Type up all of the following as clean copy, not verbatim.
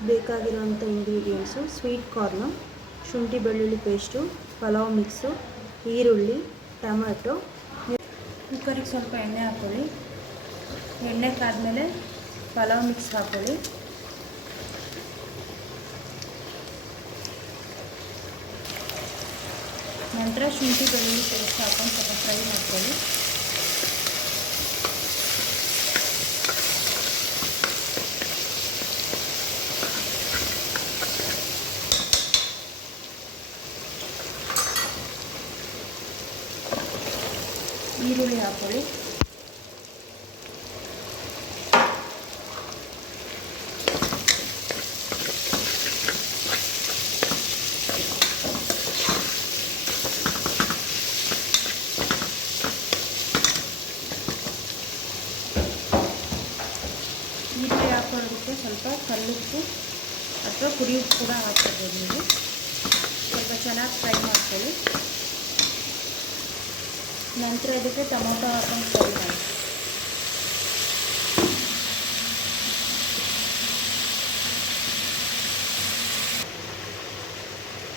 ಇದಕ್ಕೆ ಬೇಕಾಗಿರೋಂಥ ingredients sweet corn, ಶುಂಠಿ ಬೆಳ್ಳುಳ್ಳಿ ಪೇಸ್ಟು, ಪಲಾವ್ ಮಿಕ್ಸು, ಈರುಳ್ಳಿ, ಟೊಮ್ಯಾಟೊ. ಕುಕ್ಕರಿಗೆ ಸ್ವಲ್ಪ ಎಣ್ಣೆ ಹಾಕ್ಕೊಳ್ಳಿ. ಎಣ್ಣೆ ಕಾದ್ಮೇಲೆ ಪಲಾವ್ ಮಿಕ್ಸ್ ಹಾಕ್ಕೊಳ್ಳಿ. ನಂತರ ಶುಂಠಿ ಬೆಳ್ಳುಳ್ಳಿ ಪೇಸ್ಟ್ ಹಾಕೊಂಡು ಸ್ವಲ್ಪ ಫ್ರೈ ಮಾಡ್ಕೊಳ್ಳಿ. ಈರುಳ್ಳಿ ಹಾಕ್ಕೊಳ್ಳಿ. ಈರುಳ್ಳಿ ಹಾಕೋದಕ್ಕೆ ಸ್ವಲ್ಪ ಕಲ್ಲುಪ್ಪು ಅಥವಾ ಪುಡಿ ಉಪ್ಪು ಕೂಡ ಹಾಕ್ಕೊಬೋದು. ನೀವು ಸ್ವಲ್ಪ ಚೆನ್ನಾಗಿ ಫ್ರೈ ಮಾಡ್ಕೊಳ್ಳಿ. ನಂತರ ಇದಕ್ಕೆ ಟೊಮೊಟೊ ಹಾಕೊಂಡು ಫ್ರೈ ಮಾಡಿ.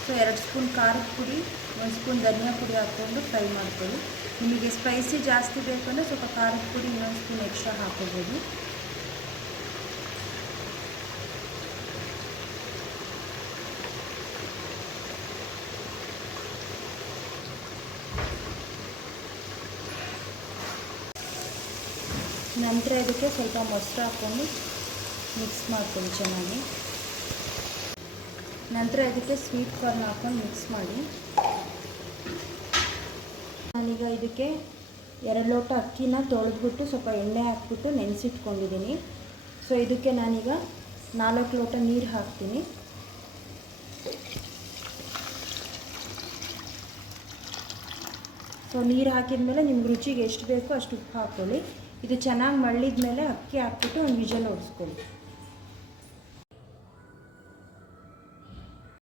ಸೊ 2 ಸ್ಪೂನ್ ಖಾರದ ಪುಡಿ, 1 ಸ್ಪೂನ್ ಧನಿಯಾ ಪುಡಿ ಹಾಕ್ಕೊಂಡು ಫ್ರೈ ಮಾಡ್ಕೊಳ್ಳಿ. ನಿಮಗೆ ಸ್ಪೈಸಿ ಜಾಸ್ತಿ ಬೇಕಂದರೆ ಸ್ವಲ್ಪ ಖಾರದ ಪುಡಿ 1 ಸ್ಪೂನ್ ಎಕ್ಸ್ಟ್ರಾ ಹಾಕೋಬೋದು. ನಂತರ ಇದಕ್ಕೆ ಸ್ವಲ್ಪ ಮೊಸರು ಹಾಕ್ಕೊಂಡು ಮಿಕ್ಸ್ ಮಾಡ್ಕೊಳ್ಳಿ ಚೆನ್ನಾಗಿ. ನಂತರ ಇದಕ್ಕೆ ಸ್ವೀಟ್ ಕಾರ್ನ್ ಹಾಕ್ಕೊಂಡು ಮಿಕ್ಸ್ ಮಾಡಿ. ನಾನೀಗ ಇದಕ್ಕೆ 2 ಲೋಟ ಅಕ್ಕಿನ ತೊಳೆದ್ಬಿಟ್ಟು ಸ್ವಲ್ಪ ಎಣ್ಣೆ ಹಾಕ್ಬಿಟ್ಟು ನೆನೆಸಿಟ್ಕೊಂಡಿದ್ದೀನಿ. ಸೊ ಇದಕ್ಕೆ ನಾನೀಗ 4 ಲೋಟ ನೀರು ಹಾಕ್ತೀನಿ. ಸೊ ನೀರು ಹಾಕಿದ ನಿಮ್ಗೆ ರುಚಿಗೆ ಎಷ್ಟು ಬೇಕೋ ಅಷ್ಟು ಉಪ್ಪು ಹಾಕ್ಕೊಳ್ಳಿ. ಇದು ಚೆನ್ನಾಗಿ ಮಳ್ಳಿದ ಮೇಲೆ ಅಕ್ಕಿ ಹಾಕ್ಬಿಟ್ಟು ಒಂದು ವಿಷಲ್ ಹೊಡಿಸ್ಕೊಳ್ಳಿ.